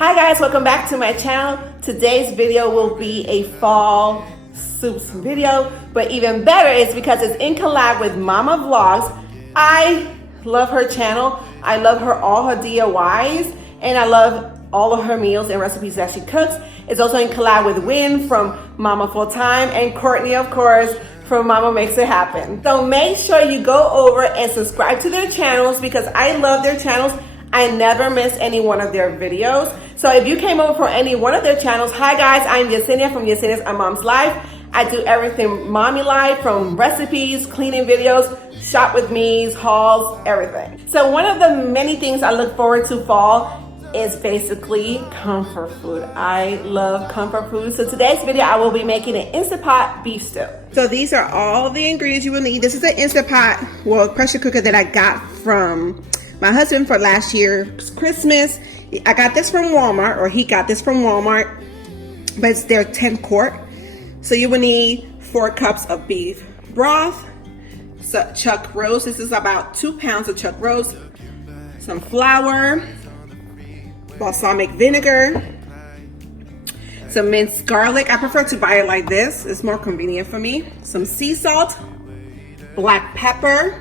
Hi guys, welcome back to my channel. Today's video will be a fall soups video, but even better is because it's in collab with Mama Vlogs. I love her channel. I love all her DIYs, and I love all of her meals and recipes that she cooks. It's also in collab with Win from Mama Full Time and Courtney, of course, from Mama Makes It Happen. So make sure you go over and subscribe to their channels because I love their channels. I never miss any one of their videos. So if you came over from any one of their channels, hi guys, I'm Yesenia from Yesenia's A Mom's Life. I do everything mommy life, from recipes, cleaning videos, shop with me's, hauls, everything. So one of the many things I look forward to fall is basically comfort food. I love comfort food. So today's video, I will be making an Instant Pot beef stew. So these are all the ingredients you will need. This is an Instant Pot, pressure cooker that I got from my husband for last year's Christmas. I got this from Walmart, or he got this from Walmart, but it's their 10 quart. So you will need 4 cups of beef broth, so chuck roast. This is about 2 pounds of chuck roast, some flour, balsamic vinegar, some minced garlic. I prefer to buy it like this. It's more convenient for me. Some sea salt, black pepper,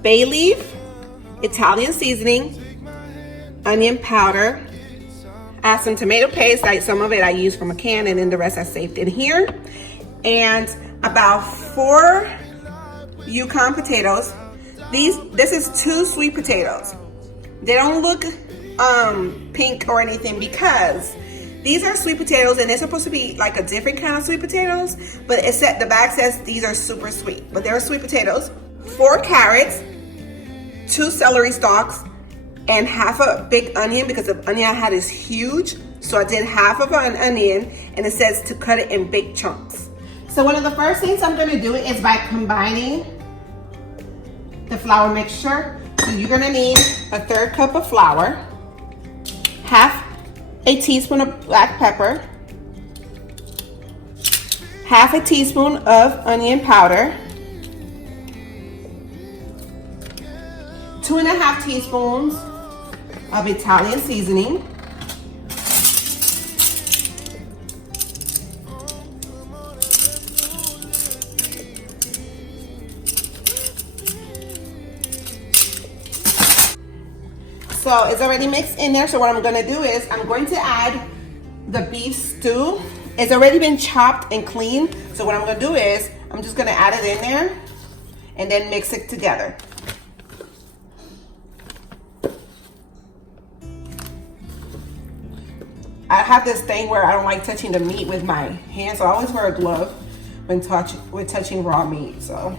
bay leaf, Italian seasoning, onion powder. I have some tomato paste. Some of it I used from a can, and then the rest I saved in here. And about 4 Yukon potatoes. This is 2 sweet potatoes. They don't look pink or anything because these are sweet potatoes, and they're supposed to be like a different kind of sweet potatoes, but the bag says these are super sweet, but they're sweet potatoes. 4 carrots, 2 celery stalks, and half a big onion, because the onion I had is huge. So I did half of an onion, and it says to cut it in big chunks. So one of the first things I'm gonna do is by combining the flour mixture. So you're gonna need a 1/3 cup of flour, half a teaspoon of black pepper, half a teaspoon of onion powder, 2.5 teaspoons of Italian seasoning, so it's already mixed in there. So what I'm going to do is I'm going to add the beef stew. It's already been chopped and cleaned. So what I'm going to do is I'm just going to add it in there and then mix it together. I have this thing where I don't like touching the meat with my hands, so I always wear a glove when touching raw meat. So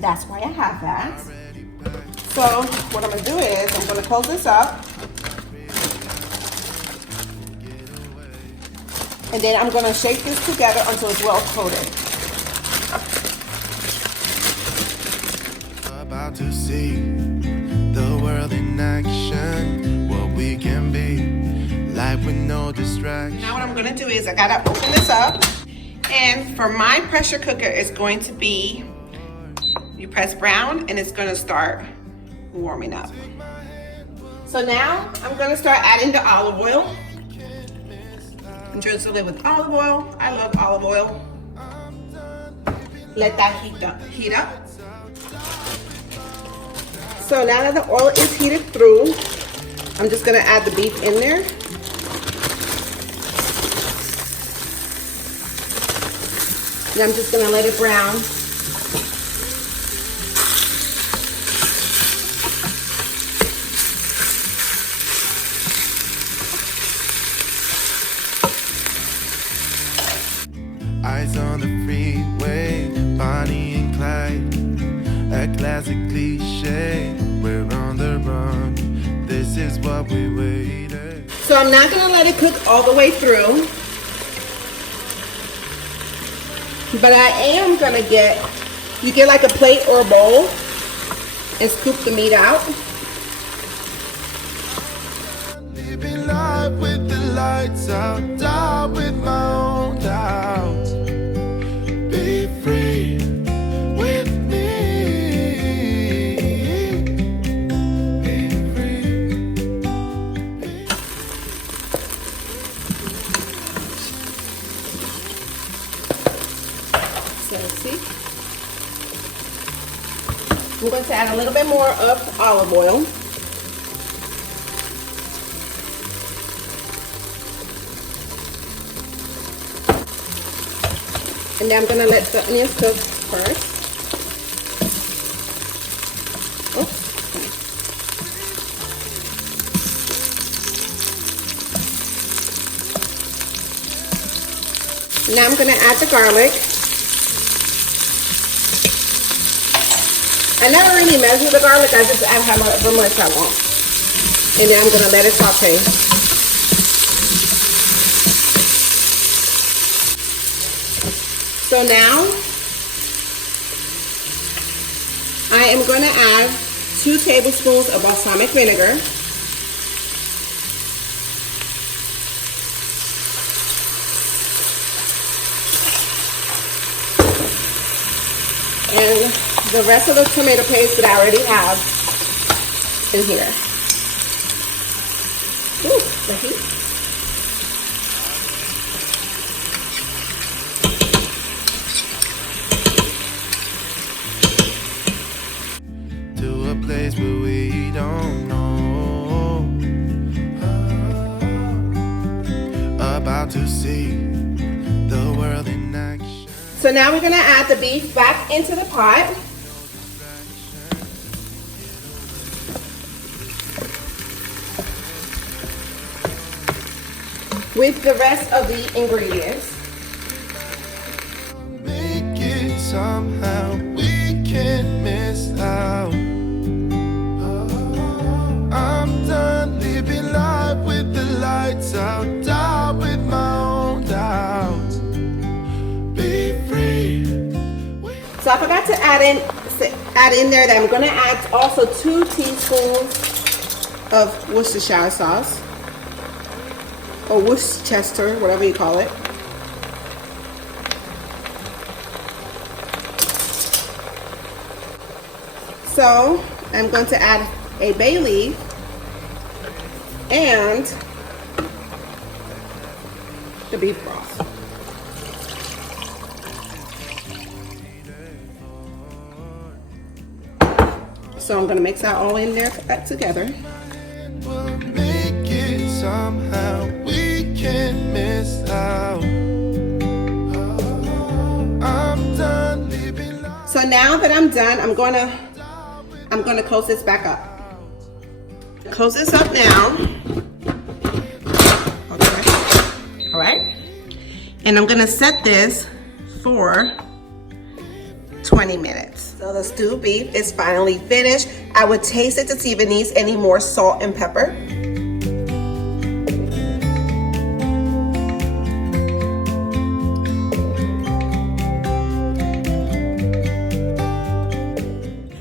that's why I have that. So what I'm gonna do is I'm gonna close this up, and then I'm gonna shake this together until it's well coated. About to see the world in action, what we can be. Life with no distraction. Now what I'm gonna do is I gotta open this up, and for my pressure cooker it's going to be, you press brown and it's gonna start warming up. So now I'm gonna start adding the olive oil. And drizzle it with olive oil. I love olive oil. Let that heat up. So now that the oil is heated through, I'm just gonna add the beef in there. And I'm just gonna let it brown. Eyes on the freeway, Bonnie and Clyde, a classic cliche. We're on the run. This is what we waited. So I'm not gonna let it cook all the way through, but I am gonna you get like a plate or a bowl and scoop the meat out. Living life with the lights out, die with my own doubts. Be free with me. Be free. So see, I'm going to add a little bit more of olive oil. And then I'm going to let the onions cook first. Oops. Now I'm going to add the garlic. I never really measure the garlic, I just add however much I want. And then I'm going to let it saute. So now, I am going to add 2 tablespoons of balsamic vinegar. And the rest of the tomato paste that I already have in here. Ooh, the heat. To a place where we don't know. About to see the world in action. So now we're gonna add the beef back into the pot. With the rest of the ingredients. Make it somehow, we can't miss out. I'm done living life with the lights out, die with my own doubts. Be free. So I forgot to add in there that I'm gonna add also 2 teaspoons of Worcestershire sauce. Or Worcester, whatever you call it. So I'm going to add a bay leaf and the beef broth. So I'm going to mix that all in there together. We'll make it somehow, we can't miss out. I'm done living life. So now that I'm done, I'm gonna close this back up. Close this up now. Okay. All right. And I'm gonna set this for 20 minutes. So the stewed beef is finally finished. I would taste it to see if it needs any more salt and pepper.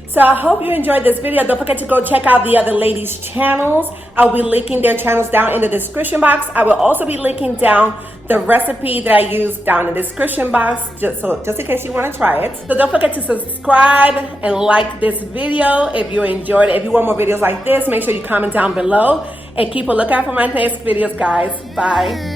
So I hope you enjoyed this video. Don't forget to go check out the other ladies' channels. I'll be linking their channels down in the description box. I will also be linking down the recipe that I used down in the description box, just in case you want to try it. So don't forget to subscribe and like this video if you enjoyed it. If you want more videos like this, make sure you comment down below and keep a lookout for my next videos, guys. Bye.